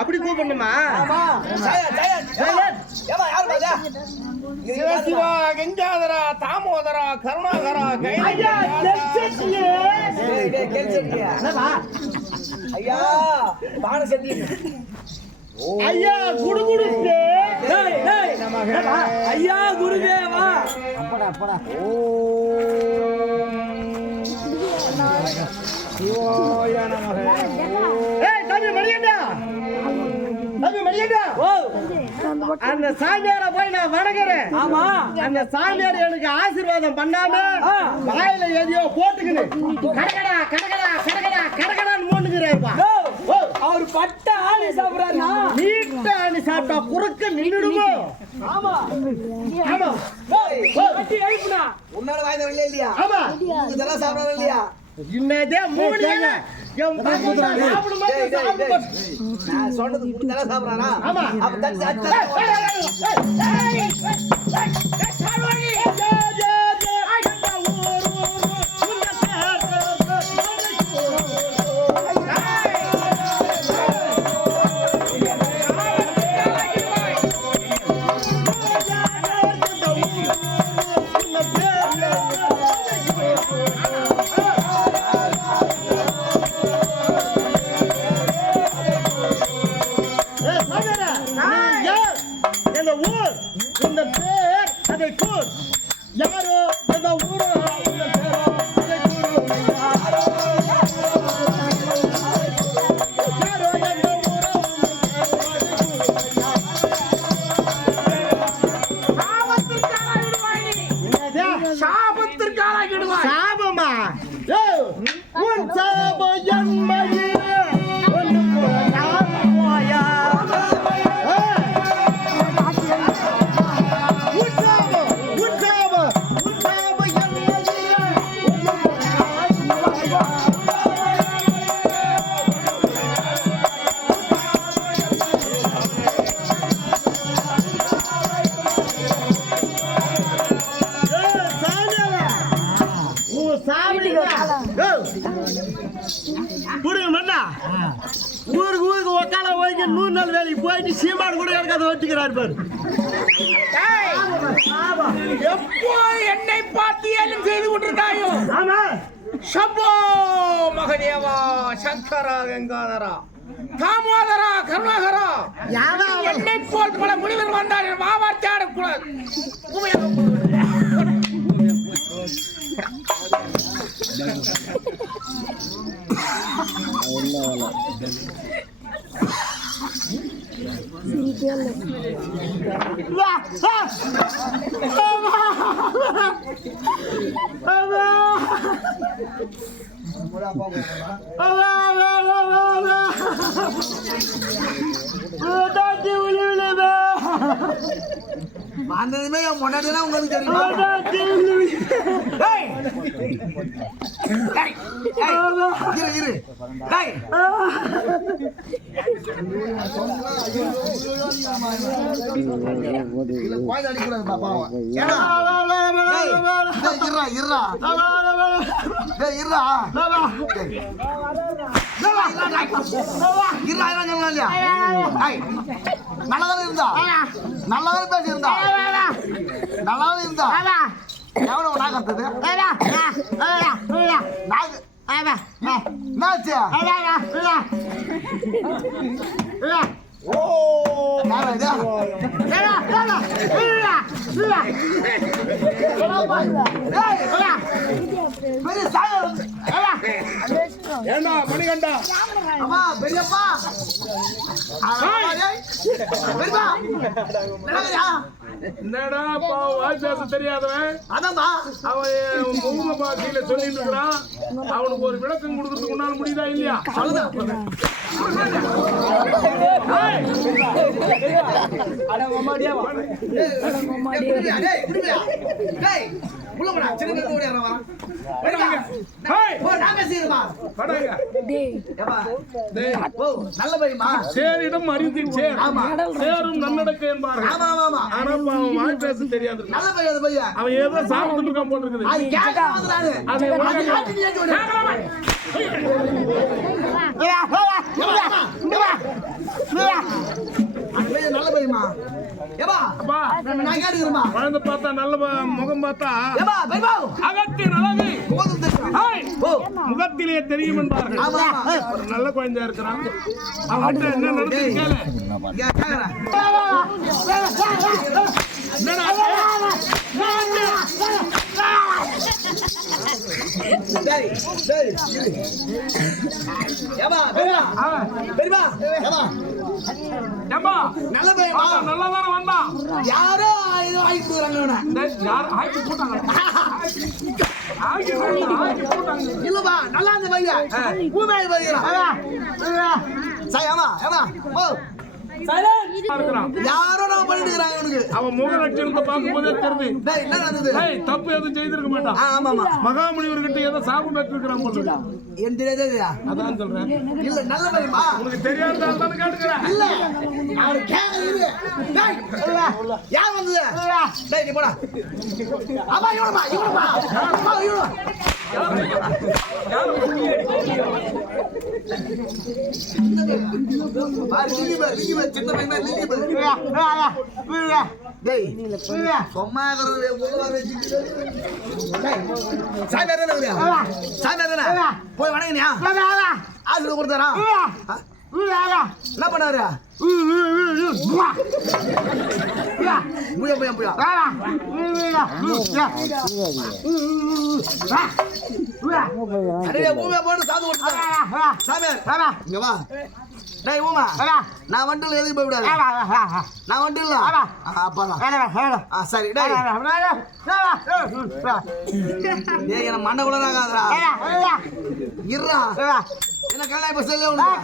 அப்படி கூப்பிடணுமா? சிவா கங்காதரா தாமோதரா கருணாகரா ஐயா பானசக்தி ஐயா குடுகுடு ஐயா குருதேவா சிவாய நமக. ஏய் தம்பி மணியண்டா, தம்பி மணியண்டா, அந்த சாமியார போய் நான் வணங்குறேன். ஆமா, அந்த சாமியார் எனக்கு ஆசீர்வாதம் பண்ணாம வாயில எதையோ போட்டுக்கின்னு கடகடா கடகடா கடகடா கடகடான்னு மூணுங்கிறாருப்பா. அவர் பட்ட ஆணி சாப்பிடுறாருனா நீட்ட ஆணி சாப்பிட்டா குறுக்க நின்னுடுமோ? ஆமா ஆமா. கட்டி எழுப்புனா உன்னால வாய் தரல இல்லையா? ஆமா, இதெல்லாம் சாப்பிடுறாரு இல்லையா? இன்னதே மூணு நான் சொன்னது இதெல்லாம் சாப்பிடுறாரா? ஆமா. அப்ப தட்டு சாபமா? உன் சாப என்மையே ஊருக்கு ஊருக்கு ஒக்கால போய்க்கு 100 நாள் வேலைக்கு போயிட்டு சீமாடு கூட எனக்கு அதை வச்சுக்கிறாரு பாரு. எப்போ என்னை பார்த்து ஏலும் செய்து கொண்டிருக்காயோ? ஆமா. சம்போ மகதேவா சங்கரா கங்காதரா தாமோதரா கருணாகரா என்னை போல் பல முனிவர் வந்தார்கள். மாவார்த்தி ஆடக்கூடாது. வந்ததுமே என் முன்னாடிதான் உங்களுக்கு நல்லதாக இருந்தா நல்லதாக பேசி இருந்தா நல்லாவே இருந்தா எவ்வளவு நாகத்தது ஏண்டா மணிகண்டா, அம்மா பெரியப்பா பெரியப்பா என்னடா பாவம் வாய் பேச தெரியாதவன் அதான்பா அவன் முகம பாஷையில சொல்லிட்டு இருக்கிறான். அவனுக்கு ஒரு விளக்கம் கொடுக்கறதுக்கு உன்னால முடியுதா இல்லையா? நல்ல பையமா சேரிடம் அறிந்து சேரும் நன்னடக்க என்பார்கள். ஆனா அவன் வாய் பேச தெரியாது. நல்ல பையன் பையன் அவன் ஏதோ சாப்பிட்டு இருக்கான் போல இருக்குது. நல்ல பையமா குழந்தை பார்த்தா நல்ல முகம் பார்த்தா அகத்தின் அழகு முகத்திலே தெரியும் என்பார்கள். ஒரு நல்ல குழந்தையா இருக்கிறான். அவன் என்ன நடந்து நல்லதான வந்தான். யாரோ ஆக்கி போட்டாங்க இல்லப்பா நல்லா இருந்த பையன் பூமேல் யாரோ நான் பண்ணிட்டு இருக்கிறாங்க இவனுக்கு. அவன் முக லட்சணத்தை பார்க்கும் போதே தெரியுது என்ன நடந்தது. தப்பு எதுவும் செய்திருக்க மாட்டான். ஆமாமா மகாமுனிவர்கிட்ட ஏதோ சாப்பிட்டு வச்சிருக்கிறான் போல. என் தெரியாதா? அதான் சொல்றேன். இல்ல நல்ல பையமா உனக்கு தெரியாததால தான் கேட்டுக்கிறேன். இல்ல அவரு கேக்குது. யார் வந்தது? டேய் நீ போடா. அப்பா இவனமா அப்பா இவனமா பாரு லிங்கி சின்ன பையன் லிங்கி டேய் சும்மா போய் வணங்கினியா ஆசிரியர் கொடுத்தாரா என்ன பண்ணாரு போட்டு சாது கொடுத்தா சாமியார் இங்க வா டேய் ஊமா நான் வந்துட்டு எதுக்கு போய் விடாது நான் வந்துட்டு இல்ல அப்பா சரி டேய் டேய் என்ன மண்டை கூட ஆகாதடா இருடா என்ன கல்யாண பஸ் இல்ல உனக்கு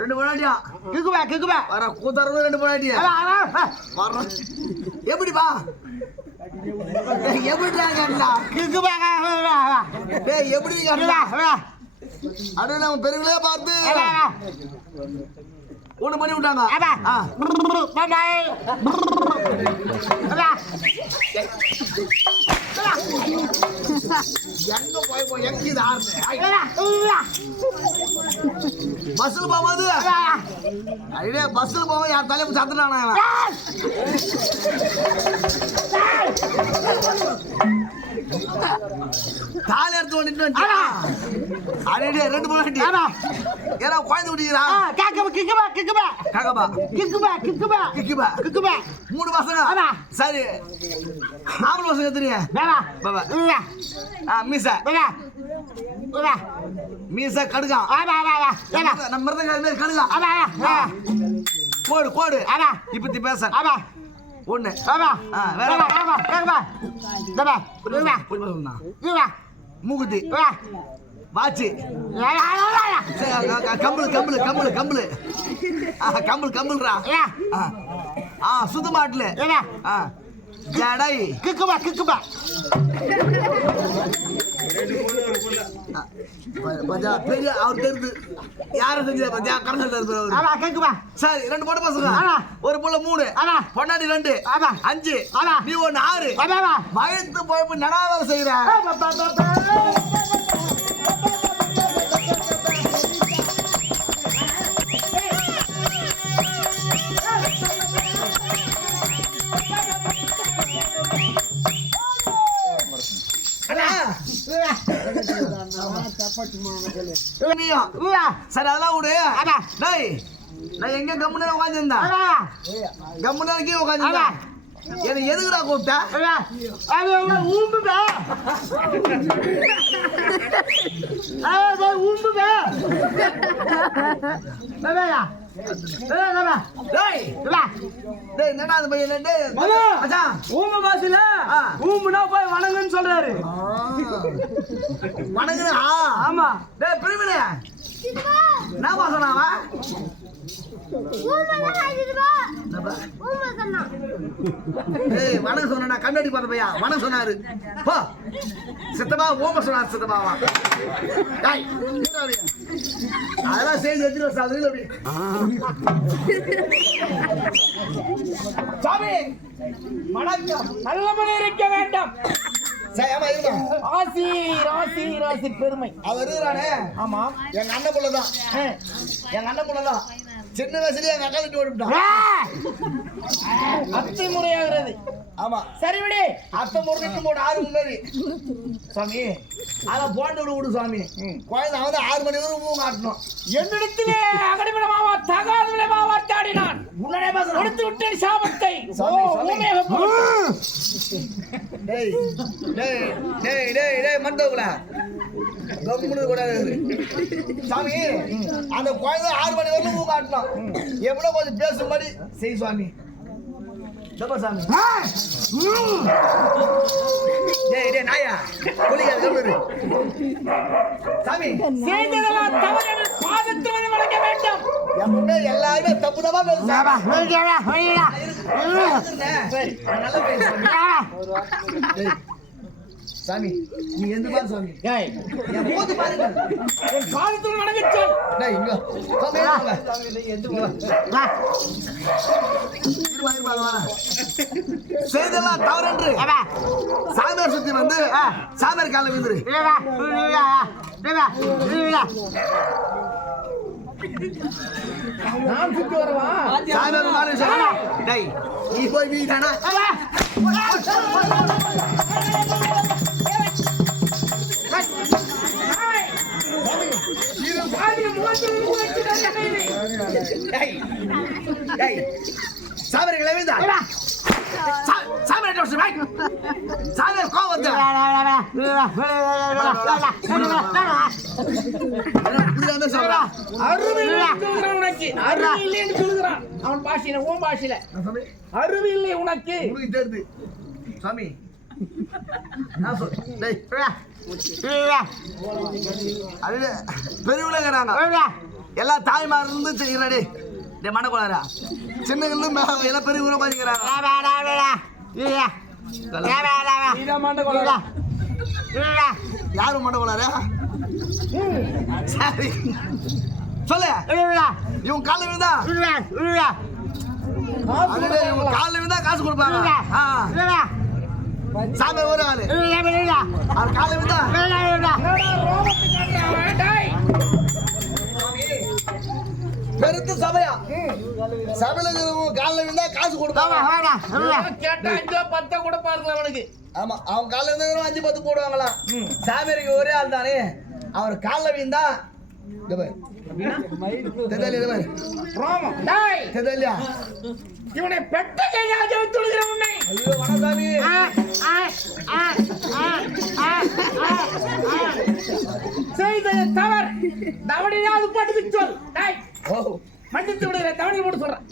ரெண்டு மணியா வர கூத்தரணும் ரெண்டு மணியா எப்படிப்பா எப்படி அட நம்ம பெருங்களே பார்த்து ஒண்ணு பண்ணி விட்டாங்க எங்க போய் எங்க பஸ்ல போகும்போது அடே பஸ்ல போவோம் யார் தலைப்பு சத்துறானா கால எடுத்து வந்துட்டு அடே ரெண்டு மூணு ஏன்னா குழந்தை விட்டீங்களா மூணு பசங்க சரி ஆம்பளை பசங்க தெரியும் மீசா கடுகா நம்ம மிருதங்க கடுகா கோடு கோடு இப்பத்தி பேச ஒண்ணு மூக்குத்தி வாட்சி கம்பளு கம்பளு கம்பளு கம்பளு கம்பளு கம்பளுரா சுத்து மாட்டுல ஜடை கிக்குபா பெரிய அவர் தெரிந்து யாரும் செஞ்சா கணக்கு சரி ரெண்டு பொண்ணு பசங்க ஒரு புள்ள 3 பொண்டாடி 2 5 நீ 1 6 வயத்து போய் நடாத செய்யற சரி அதெல்லாம் விடு டேய் நான் எங்க கம்முன்னு உட்காந்துருந்தா கம்முன்னு கீழே உட்காந்துருந்தா என்ன எதுக்குடா கூப்பிட்ட உண்டுவே டேய் டேய் என்னடா அந்த பையன் டேய் மாமா. மச்சான் ஊம்பு பாசில ஊம்புனா போய் வணங்குன்னு சொல்றாரு. வணங்குறா ஆமா. டேய் பிரிவினே என்ன பாசனாவா ஏய் வணக்கம் சொன்னா கண்ணாடி பார்த்த பையா வணக்கம் சொன்னாரு போ சித்தப்பா ஓம சொன்னார் சித்தப்பாவா டேய் அதெல்லாம் செய்து வச்சிரு சாதுல அப்படி சாமி வணக்கம் நல்லபடி இருக்க வேண்டாம். சரி ஆமா இருமா ராசி ராசி ராசி பெருமை. அவர் இருக்கிறானே ஆமா. எங்க அண்ணன் புள்ளதான் எங்க அண்ணன் புள்ளதான் சின்ன வயசுலயே எங்க அக்கா விட்டு ஓடிவிட்டான் அத்தை முறையாகிறது. ஆமா சரி விடு. அத்தை முறைக்கு போட்டு 6 மணி மாதிரி சாமி அத போட்டு விடு சாமி குழந்தை அவன் 6 மணி வரை ஊங்க ஆட்டணும் என்னிடத்திலே அகடிமடமாவா தகாதவிடமா வார்த்தாடினான். உடனே பேசுறேன் கொடுத்து விட்டேன் சாபத்தை. சாமி, ஓ, சாமி. ஊமையாக போட்டு. டேய் டேய் டேய் டேய் டேய் மண்டோகுல கம்முனு கூட சாமி அந்த குழந்தை 6 மணி வரை ஊங்க ஆட்டணும் எவ்வளவு கொஞ்சம் பேசும்படி செய் சாமி சாமி டேய் டேய் நாயா குளிக்காத கம்முனு சாமி செய்ததெல்லாம் தவறு என்று பாதத்தில் வந்து வணங்க வேண்டும். எப்பவுமே எல்லாருமே தப்பு தப்பா பேசுறாங்க சரி. நல்ல பேசு டேய் சாமி நீ எந்த பாரு சாமி ஏய், என் போது பாருங்க என் பாதத்தில் வணங்கச் சொல். டேய் இங்க சாமி வா இருமா வா செய்தெல்லாம் தவறென்று சாமியார் சுத்தி வந்து சாமியார் கால விழுந்துரு நான் சுத்தி வரவா? சாமியார் மாறு டேய் நீ போய் வீடானா இது பாதி முகத்தில் முகத்தில் டேய் டேய் சாமியார் கால விழுந்தா சாமியார் டோஸ் ரைட் சாமியார் கோவம் வந்து புரியாம சொல்றா அருவி சொல்கிறான் உனக்கு. அருவி இல்லைன்னு சொல்கிறான் அவன் பாஷையில, உன் பாஷையில. சாமி அருவி இல்லை உனக்கு. உனக்கு தெரியுது சாமி நான் சொல் டேய் அது பெரியவங்களேங்கிறாங்க எல்லா தாய்மார் இருந்து செய்யறாடே டே மண்டக்குளாரா சின்னங்கள்ல எல்லாம் பெரியவங்க பாதிக்கிறாங்க இதான் மண்டை யாரும் மண்டக்குளாரா சரி சொல்லு இவன் கால விழுந்தா இவன் கால விழுந்தா காசு கொடுப்பாங்க சாமி ஒரு ஆளு அவர் கால விழுந்தா பெருத்து சபையா சபையில கால விழுந்தா காசு கொடுப்பாங்க கேட்டா 5-10 கூட பாருங்களா அவனுக்கு. ஆமா அவன் கால விழுந்தா 5-10 போடுவாங்களாம் சாமியாருக்கு ஒரே ஆள் தானே அவர் கால விழுந்தா இவனை பெட்ட கையாக தொழுகிற உன்னை ஐயோ வனசாமி செய்த தவறு தவணையாவது போட்டு சொல். மன்னித்து விடுகிற தவணை போட்டு சொல்றேன்.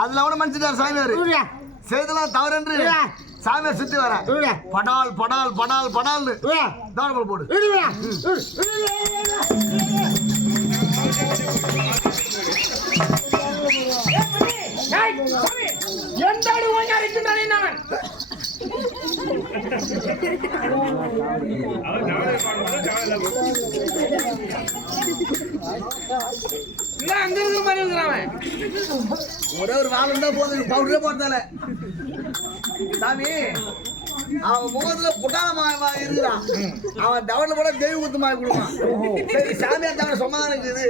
அதுல அவன மன்னிச்சுட்டார் சாமியார் செய்தெல்லாம் தவறென்று சாமியார் சுத்தி வர படால் படால் படால் படால்னு தவணை போடு எந்தாடி ஓய்யா இருக்கின்றானே நான் அங்க இருக்கிற மாதிரி இருக்கிறான். ஒரே ஒரு வாழை தான் போதும் பவுடரே போட்டால சாமி அவன் முகத்துல புட்டாளமா இருக்கிறான் அவன் தவணை போட தெய்வ குத்துமாய் கொடுப்பான் சரி சாமியார் தவணை சொன்னதான் இருக்குது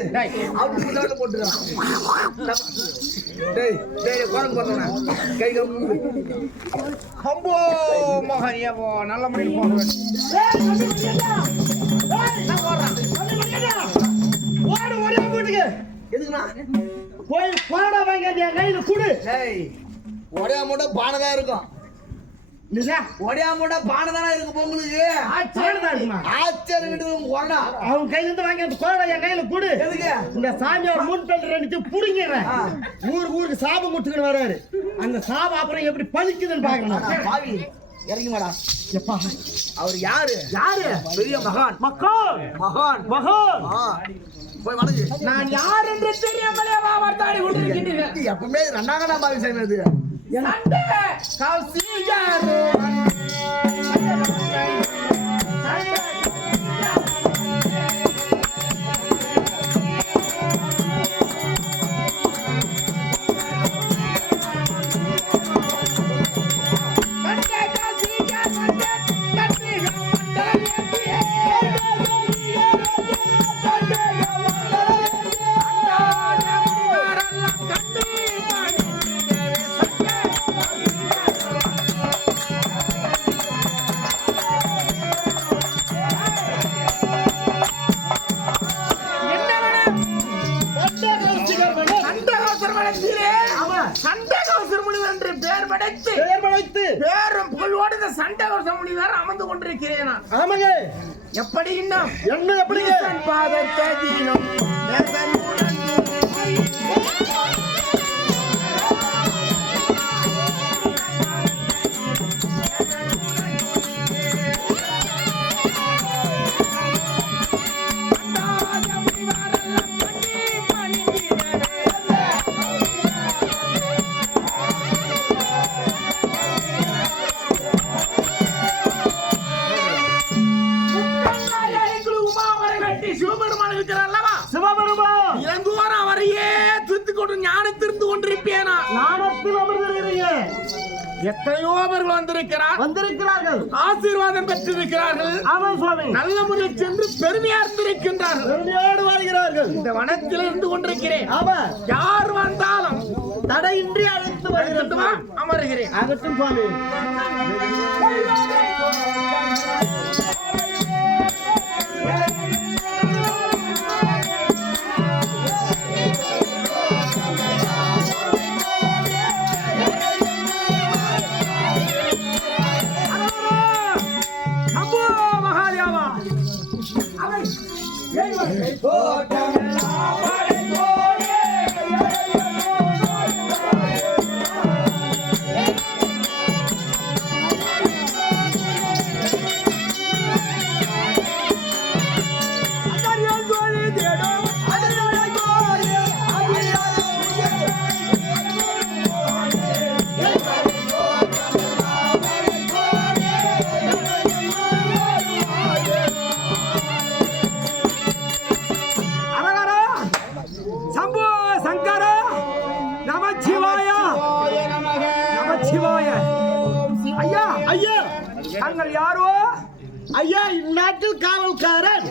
அவனுக்கு தவணை போட்டுக்கிறான் டேய் டேய் குழம்பு பார்த்தோன்னே கை கம்பு கம்போ மகனியவோ நல்ல முடிவு போக ஓடு ஓடியா வீட்டுக்கு எதுக்குண்ணா போய் பாட வாங்க கையில குடு டேய் ஒரே மூட்டை பானை தான் இருக்கும் ஒடியாமோட பானை தானே இருக்கு பொங்கலுக்கு. ஆச்சரியம் கொடா அவன் கையில இருந்து வாங்கி அந்த கோடை என் கையில கொடு. எதுக்கு? இந்த சாமியார் மூணு பேர் ரெண்டு புடிங்கிறேன். ஊருக்கு சாபம் முட்டுக்கிட்டு வர்றாரு. அந்த சாபம் அப்புறம் எப்படி பழிக்குதுன்னு பாக்கணும். பாவி இறங்கி மாடா. எப்பா அவர் யாரு? பெரிய மகான். போய் வணங்கு. நான் யார் என்று தெரியாமலே வார்த்தாடி கொண்டிருக்கின்றீர்கள். எப்பவுமே ரெண்டாங்கடா பாவி செய்வது. அமர்ந்து கொண்டிருக்கிறேன். எப்படி இன்னும் என்ன எப்படி எத்தனையோ அவர்கள் வந்திருக்கிறார்கள், ஆசீர்வாதம் பெற்றிருக்கிறார்கள். நல்ல முறையில் சென்று பெருமையா இருந்திருக்கின்றார்கள், பெருமையோடு வாழ்கிறார்கள். இந்த வனத்தில் இருந்து கொண்டிருக்கிறேன். யார் வந்தாலும் தடையின்றி அழைத்து வருகிறேன். அமருகிறேன். அகற்றும் சுவாமி. யாரோ ஐயா இந்நாட்டில் காவல்காரன்.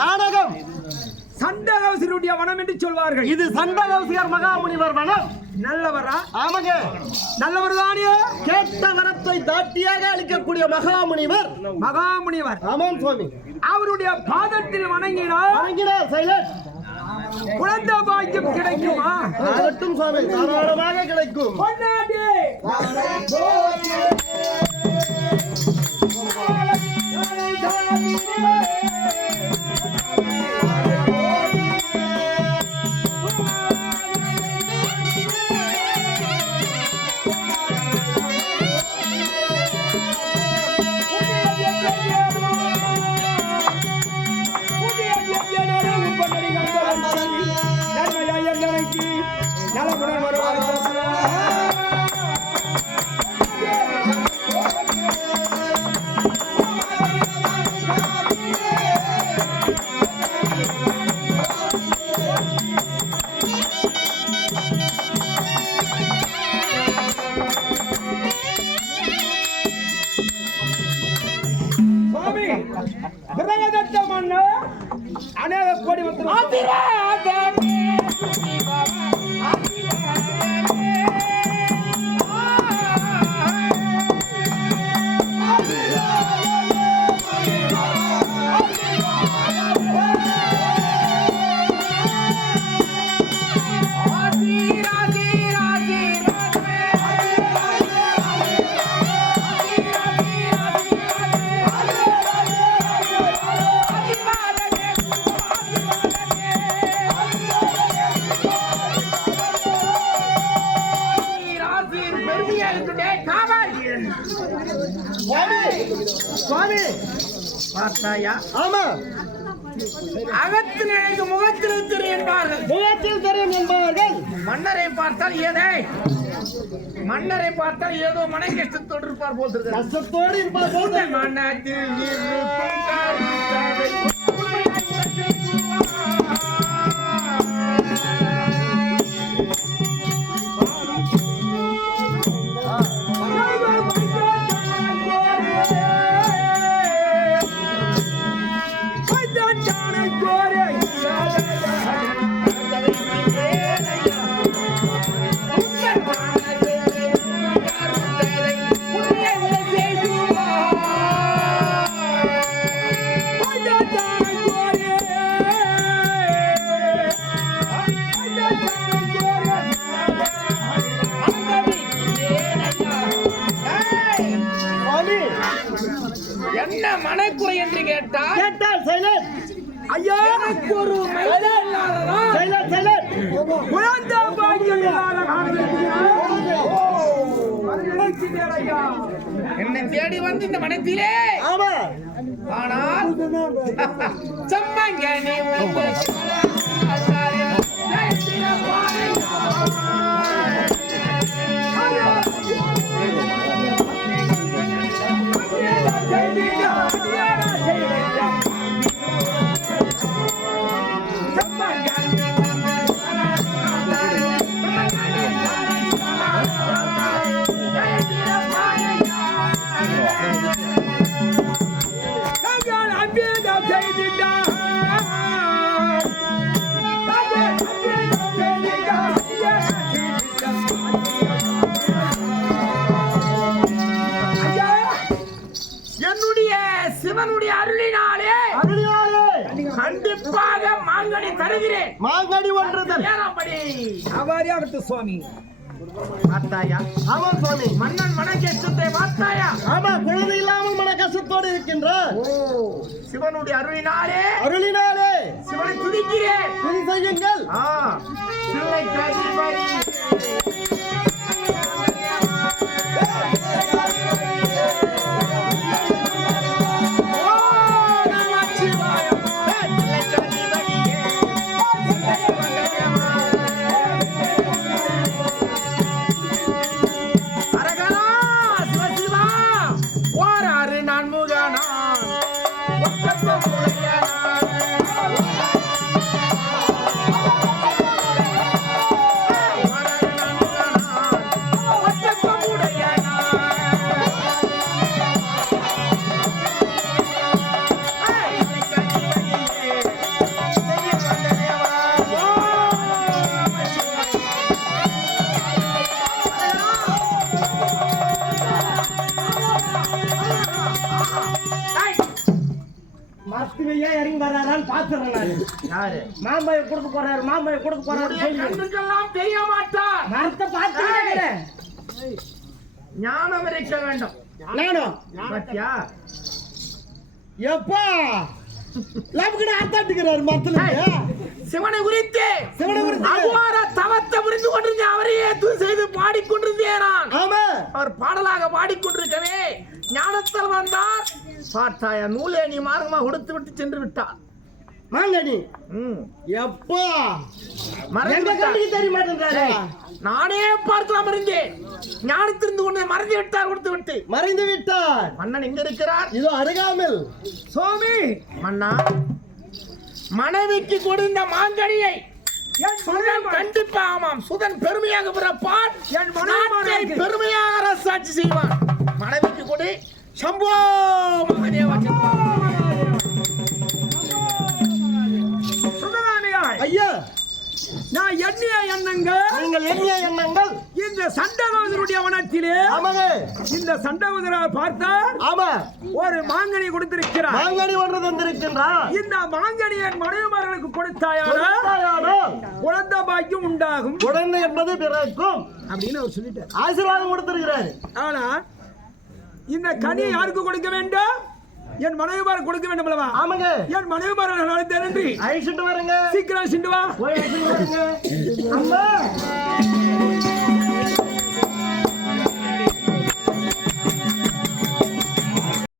கானகம் சண்டகவசருடைய வனம் என்று சொல்வார்கள். இது சண்டகவசியர் மகாமுனிவர் வனம். நல்லவரா? ஆமாங்க, நல்லவர் தானே. கேட்ட வரத்தை தாட்டியாக அளிக்கக்கூடிய மகாமுனிவர். ஆமாம் சுவாமி. அவருடைய பாதத்தில் வணங்கினார் சைலண்ட் குழந்தை பாக்கியம் கிடைக்குமா? அதட்டும் சுவாமி, தாராளமாக கிடைக்கும். அநேக கோடி டேய் காவல் சுவாமி பார்த்தாயா ஆமா அகத்தில் எனக்கு முகத்தில் தெரியும் என்பார்கள் முகத்தில் தெரியும் என்பவர்கள் மன்னரை பார்த்தால் ஏதோ மன கஷ்டத்தோடு இருப்பார் போல் இருக்கிறார். கஷ்டத்தோடு இருப்பார் போது மனத்தில் இருக்கும் கருத்ததை என்ன மனக்குறை என்று கேட்டால் சைலண்ட் ஐயா எனக்கு ஒரு என்னை தேடி வந்து இந்த மனத்திலே ஆமா ஆனால் செம்மங்கனி சிவனுடைய அருளினாலே கண்டிப்பாக மாங்கனி தருகிறேன். மாங்கனி ஒன்றுதல் அவாரியாகட்டும் சுவாமி. பார்த்தாயா? ஆமா சுவாமி. மன்னன் மன கஷ்டத்தை பார்த்தாயா? ஆமா, குழந்தை இல்லாமல் மன கஷ்டத்தோடு இருக்கின்றார். சிவனுடைய அருளினாலே சிவனை துதிக்கிறேன். துதி செய்யுங்கள். சிலை கதிபதி இறங்கி வர்றாரான்னு பாத்துறேன். யாரு மாம்பழம் கொடுக்க போறாரு, மாம்பழம் கொடுக்க போறாரு. தெரிய மாட்டார். மரத்தை பார்த்து ஞானம் இருக்க வேண்டும். நானும் பாத்தியா எப்பா லப்கட ஆட்டாட்டுகிறார் மரத்துல. சிவனை குறித்து அவ்வாற தவத்தை புரிந்து கொண்டிருந்தேன். அவரையே செய்து பாடிக்கொண்டிருந்தேன் நான். ஆமா, அவர் பாடலாக பாடிக்கொண்டிருக்கவே ஞானத்தில் வந்தார். பார்த்தாயா, நூலே நீ மார்க்கமா கொடுத்து விட்டு சென்று விட்டார். மாங்கனி எப்பா தெரிய மாட்டேங்கிறாரு. நானே பார்க்கலாம் இருந்தேன். ஞானத்திருந்து கொண்டு மறைந்து விட்டார். கொடுத்து விட்டு மறைந்து விட்டார். மன்னன் எங்க இருக்கிறார்? இதோ அருகாமல். சுவாமி மன்னா, மனைவிக்கு கொடுத்த மாங்கனியை சுதன் கண்டிப்பா, ஆமாம், சுதன் பெருமையாக பிறப்பான். என் மனைவி பெருமையாக அரசாட்சி செய்வான். மனைவிக்கு கொடு. சம்போ மகாதேவா. ஐயா, நான் எண்ணிய எண்ணங்கள், நீங்கள் எண்ணிய எண்ணங்கள் இந்த சண்டகோதருடைய வனத்திலே, இந்த சண்டகோதரால் பார்த்தால் ஆமா ஒரு மாங்கனி கொடுத்திருக்கிறார். மாங்கனி ஒன்று தந்திருக்கின்றார். இந்த மாங்கனி என் மனைவிமார்களுக்கு கொடுத்தாயானால் குழந்தை பாக்கியம் உண்டாகும். குழந்தை என்பது பிறக்கும் அப்படின்னு அவர் சொல்லிட்டார். ஆசீர்வாதம் கொடுத்திருக்கிறார். ஆனா இந்த கனியை யாருக்கு கொடுக்க வேண்டும்? என் மனைவிமார் கொடுக்க வேண்டும் அல்லவா? ஆமாங்க. என் மனைவிமார்கள் நன்றி. அழைச்சிட்டு வரங்க. சீக்கிரம் சென்று வா. போய் அழைச்சிட்டு வரங்க. அம்மா